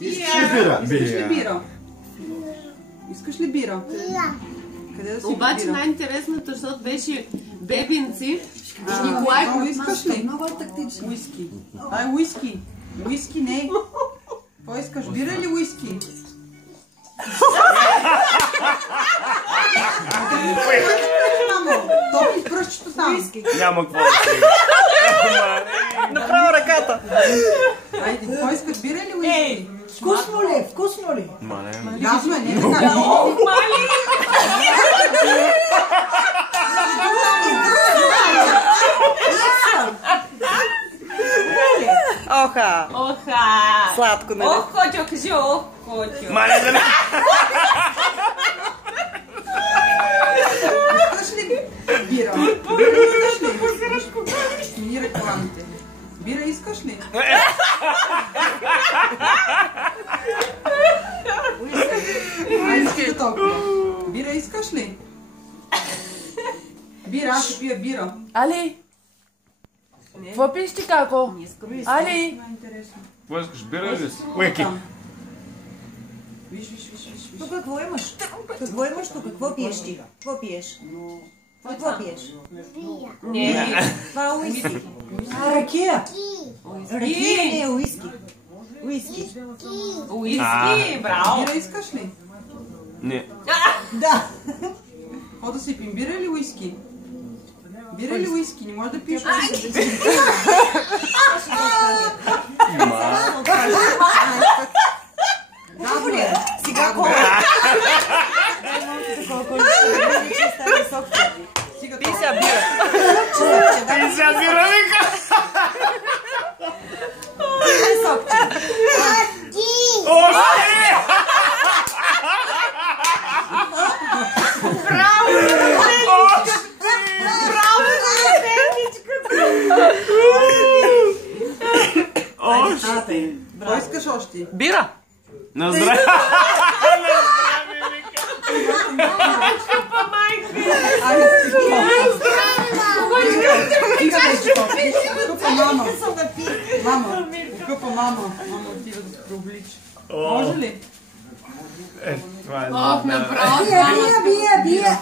Искаш ли бира? Искаш ли бира? Къде да си Обаче най-интересното, защото беше бебинци. Николай, искаш ли? Много тактично. Уиски. Ай, уиски. Уиски не. Какво искаш? Бира или уиски? Топли пръщето там. Няма какво да си. Направо ръката. Айде, какво искаш? Бира или уиски? Вкусно ли? Вкусно ли? Газно е, не така. Оха! Оха! Сладко, нали? Ох, Котю, кажи ох, Котю. Мале, да не... Искаш ли бира? Бира искаш ли? Смени рекламите. Бира искаш ли? Айде толкова. Бира искаш ли? Бира, аз ще пия бира. Али! Какво пиеш ти, како? Али! Какво искаш? Бира или си? Уеки. Виж. Тук какво имаш? Какво имаш тук? Какво пиеш ти? Какво пиеш? Какво пиеш? Не. Това е уиски. Ракия. Ракия не е уиски. Уиски. Уиски, браво. Бира искаш ли? Не. Да. Какво да си пим? Бира или уиски? Бира или уиски? Не може да пиеш уиски. Добре. Сега кола. Дай малко такова количество. Вече стане сокче. Пися бира. Пися бира, вика! Дай сокче. Още! Още! Какво искаш още? Бира. На здраве! Къпа мама. Мама. Къпа мама. Мама отива да се преоблича. Може ли? Това е Ох, направо. Бия.